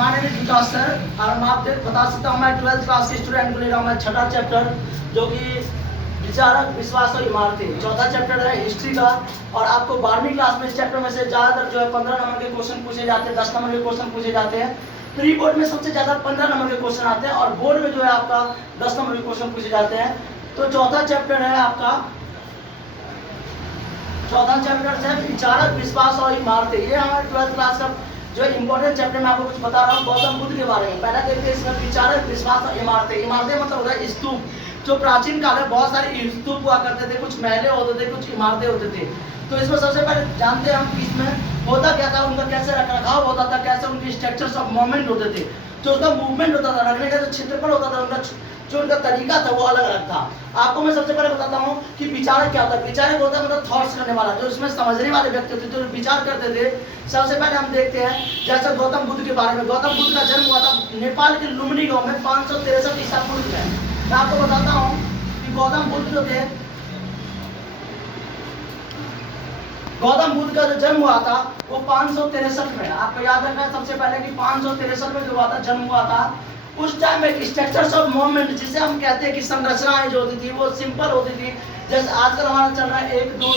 My name is Vikas sir और मैं आपको बता सकता हूँ मैं 12th क्लास के स्टूडेंट को ले रहा हूँ। मैं छठा चैप्टर जो कि विचारक, विश्वास और इमारतें, चौथा चैप्टर है हिस्ट्री का। और आपको 12वीं क्लास में इस चैप्टर में से ज़्यादातर जो है 15 नंबर के क्वेश्चन पूछे जाते हैं, 10 नंबर के क्वेश्चन पूछे जाते हैं। प्री बोर्ड में सबसे ज़्यादा 15 नंबर के क्वेश्चन आते हैं और बोर्ड में जो है आपका 10 नंबर के क्वेश्चन पूछे जाते हैं। तो चौथा चैप्टर है आपका, चौथा चैप्टर है विचारक, विश्वास और इमारतें। ये हमारे 12th क्लास का जो इंपॉर्टेंट चैप्टर मैं आपको कुछ बता रहा हूँ गौतम बुद्ध के बारे में। पहला देखते हैं इसमें विचारक, विश्वास और इमारतें। इमारतें मतलब होता है स्तूप। जो प्राचीन काल में बहुत सारे स्तूप हुआ करते थे, कुछ महलें होते थे, कुछ इमारतें होते थे। तो इसमें सबसे पहले जानते हैं हम कि इसमें होता क्या था, उनका कैसे रख रखाव होता था, कैसे उनके स्ट्रक्चर्स ऑफ मूवमेंट होते थे, जो उसका मूवमेंट होता था, रखने का जो क्षेत्रफल होता था, उनका जो उनका तरीका था वो अलग अलग था। आपको मैं सबसे पहले बताता हूँ कि विचारक क्या होता है। विचारक होता है मतलब थॉट्स करने वाला, जो इसमें समझने वाले व्यक्ति होते थे, जो विचार करते थे। सबसे पहले हम देखते हैं जैसे गौतम बुद्ध के बारे में। गौतम बुद्ध का जन्म हुआ था नेपाल के लुम्बिनी गांव में 563 ईसा पूर्व में। मैं आपको बताता हूँ कि गौतम बुद्ध जो थे, गौतम बुद्ध का जो जन्म हुआ था वो 563 में। आपको याद रखना है सबसे पहले कि 563 में जो हुआ था, जन्म हुआ था। उस टाइम में स्ट्रक्चर्स ऑफ मूवमेंट, जिसे हम कहते हैं कि संरचनाएं जो होती थी वो सिंपल होती थी। जैसे आजकल हमारा चल रहा है 1 2,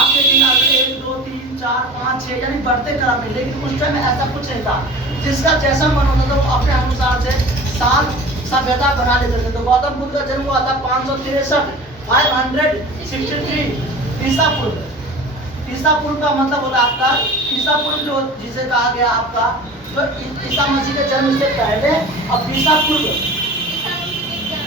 आपके दिन आगे 1 2 3 4 5 6 यानी बढ़ते क्रम में। लेकिन उस टाइम में ऐसा कुछ नहीं था। जिसका जैसा मन होता था वो अपने अनुसार से साल सभ्यता बना लेते थे। तो गौतम बुद्ध का जन्म हुआ था 563 ईसा पूर्व। ईसा पूर्व का मतलब होता है आपका, ईसा पूर्व जो जिसे कहा गया आपका, जो ईसा मसीह के जन्म से पहले और ईसा पूर्व,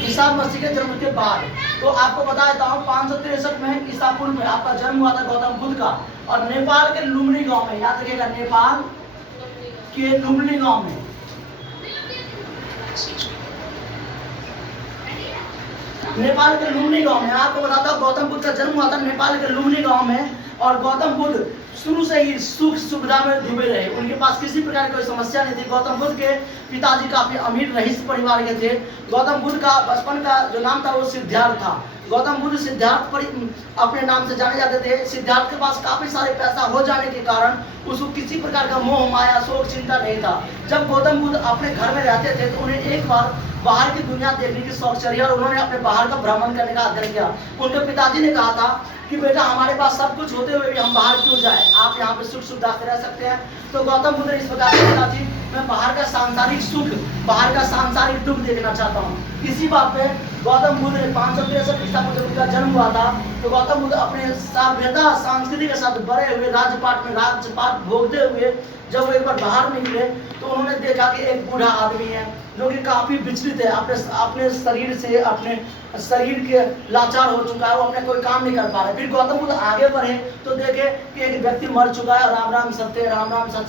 ईसा मसीह के जन्म के बाद। तो आपको बता देता हूँ 563 में ईसा पूर्व में आपका जन्म हुआ था गौतम बुद्ध का। और नेपाल के लुम्बिनी गांव में, याद रखिएगा, नेपाल के लुम्बिनी गांव में। नेपाल के लुम्बिनी गांव में आपको बताता हूँ गौतम बुद्ध का जन्म हुआ था नेपाल के लुम्बिनी गांव में। और गौतम बुद्ध शुरू से ही सुख सुविधा में डूबे रहे। उनके पास किसी प्रकार की कोई समस्या नहीं थी। गौतम बुद्ध के पिताजी काफी अमीर रईस परिवार के थे। गौतम बुद्ध का बचपन का जो नाम था वो सिद्धार्थ था। गौतम बुद्ध सिद्धार्थ पर अपने नाम से जाने जाते थे। सिद्धार्थ के पास काफी सारे पैसा हो जाने के कारण उसको किसी प्रकार का मोह माया शोक चिंता नहीं था। जब गौतम बुद्ध अपने घर में रहते थे तो उन्हें एक बार बाहर की दुनिया देखने की शौक चढ़ी और उन्होंने अपने बाहर का भ्रमण करने का अध्ययन किया। उनके पिताजी ने कहा था कि बेटा हमारे पास सब कुछ होते हुए भी हम बाहर क्यों जाए, आप यहाँ पे सुख सुविधा से रह सकते हैं। तो गौतम बुद्ध ने इस प्रकार से कहा कि मैं बाहर का सांसारिक सुख, बाहर का सांसारिक दुख देखना चाहता हूँ। इसी बात पे गौतम बुद्ध ने 563 ईसा पूर्व जब उनका जन्म हुआ था तो गौतम बुद्ध अपने सभ्यता संस्कृति के साथ बड़े हुए, राजपाट भोगते हुए जब वो एक बार बाहर निकले तो उन्होंने देखा कि एक बूढ़ा आदमी है जो कि काफी विचलित है, अपने शरीर से, अपने शरीर के लाचार हो चुका है, वो अपने कोई काम नहीं कर पा रहा है। फिर गौतम बुद्ध आगे बढ़े तो देखे कि एक व्यक्ति मर चुका है, राम राम सत्य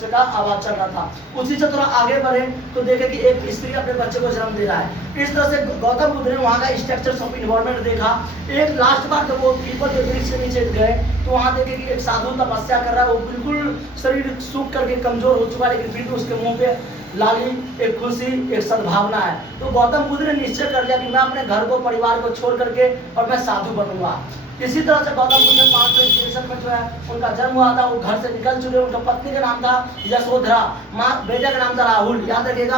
का आवाज चल रहा था। उसी से थोड़ा आगे बढ़े तो देखे कि एक स्त्री अपने बच्चे को जन्म दे रहा है। इस तरह से गौतम बुद्ध ने वहाँ का स्ट्रक्चर ऑफ इन्वायरमेंट देखा। एक लास्ट बार जब वो पीपल के वृक्ष के नीचे गए तो वहाँ देखे कि एक साधु तपस्या कर रहा है। वो बिल्कुल शरीर सूख करके कमजोर हो चुका है, लेकिन फिर भी उसके मुंह पे लाली, एक खुशी, एक सद्भावना है। तो गौतम बुद्ध ने निश्चय कर लिया कि मैं अपने घर को, परिवार को छोड़ करके और मैं साधु बनूंगा। इसी तरह से गौतम बुद्ध ने 563 में जो है उनका जन्म हुआ था। वो घर से निकल चुके। उनका पत्नी का नाम था यशोधरा, बेटे का नाम था राहुल। याद रखिएगा,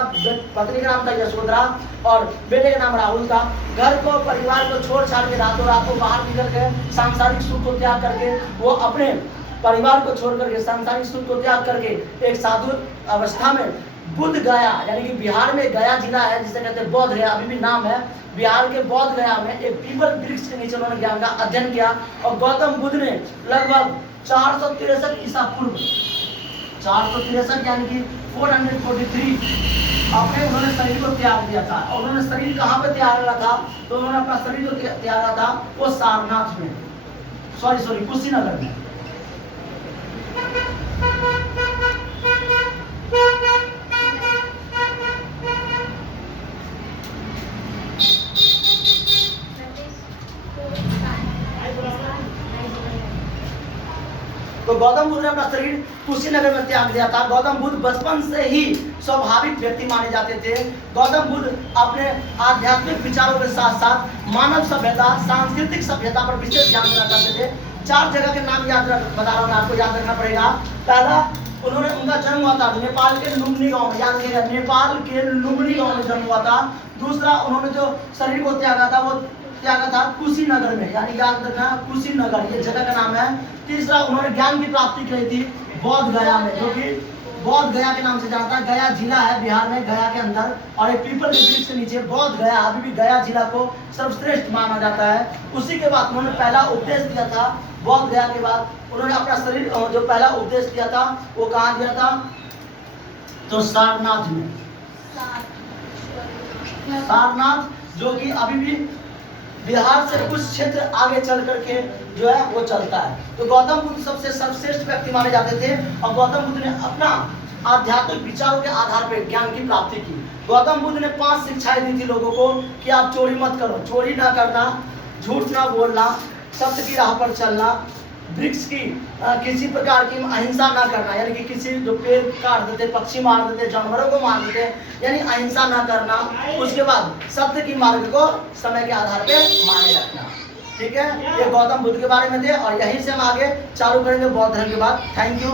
पत्नी का नाम था यशोधरा और बेटे का नाम राहुल था। घर को, परिवार को छोड़ छाड़ के रातों रात बाहर निकल के सांसारिक सुख को त्याग करके वो अपने परिवार को छोड़ करके सांसारिक सुख को त्याग करके एक साधु अवस्था में बुद्ध गया, यानी कि बिहार में गया जिला है जिसे कहते हैं बौद्ध गया, अभी भी नाम है। बिहार के बौद्ध गया में एक पीपल वृक्ष के नीचे उन्होंने ज्ञान का अध्ययन किया। और गौतम बुद्ध ने लगभग 463 ईसा पूर्व, 463 यानी कि 443 अपने उन्होंने शरीर को त्याग दिया था। और उन्होंने शरीर कहाँ पे त्यागा था? तो उन्होंने अपना शरीर जो त्यागा था वो सारनाथ में, सॉरी कुशीनगर में। तो गौतम बुद्ध ने अपना शरीर कुशीनगर में त्याग दिया था। गौतम बुद्ध बचपन से ही स्वाभाविक व्यक्ति माने जाते थे। गौतम बुद्ध अपने आध्यात्मिक विचारों के साथ साथ मानव सभ्यता, सांस्कृतिक सभ्यता पर विशेष ध्यान देना चाहते थे। 4 जगह के नाम बता रहा हूँ, आपको याद रखना पड़ेगा। पहला उन्होंने उनका जन्म हुआ था नेपाल के लुम्बिनी गांव में, याद रखिएगा नेपाल के लुम्बिनी गांव में जन्म हुआ था। दूसरा, उन्होंने जो शरीर को त्यागा था वो त्यागा था कुशीनगर में, यानी याद रखना कुशीनगर ये जगह का नाम है। तीसरा, उन्होंने ज्ञान की प्राप्ति की थी बौद्ध गया में, जो कि बौद्ध गया के नाम से जानता है। गया जिला है बिहार में, गया के अंदर, और एक पीपल के वृक्ष के नीचे बौद्ध गया, अभी भी गया जिला को सर्वश्रेष्ठ माना जाता है। उसी के बाद उन्होंने पहला उपदेश दिया था। बौद्ध गया के बाद उन्होंने अपना शरीर जो पहला उपदेश दिया था वो कहाँ दिया था, तो सारनाथ में। सारनाथ जो कि अभी भी बिहार से कुछ क्षेत्र आगे चल करके जो है वो चलता है। तो गौतम बुद्ध सबसे सर्वश्रेष्ठ व्यक्ति माने जाते थे, और गौतम बुद्ध ने अपना आध्यात्मिक विचारों के आधार पर ज्ञान की प्राप्ति की। गौतम बुद्ध ने 5 शिक्षाएं दी थी लोगों को कि आप चोरी मत करो, चोरी ना करना, झूठ ना बोलना, सत्य की राह पर चलना, वृक्ष की किसी प्रकार की अहिंसा ना करना, यानी कि किसी जो पेड़ काट देते, पक्षी मार देते, जानवरों को मार देते, यानी अहिंसा ना करना। उसके बाद सत्य की मार्ग को समय के आधार पे माने रखना। ठीक है, ये गौतम बुद्ध के बारे में थे, और यहीं से हम आगे चालू करेंगे बौद्ध धर्म के बाद। Thank you.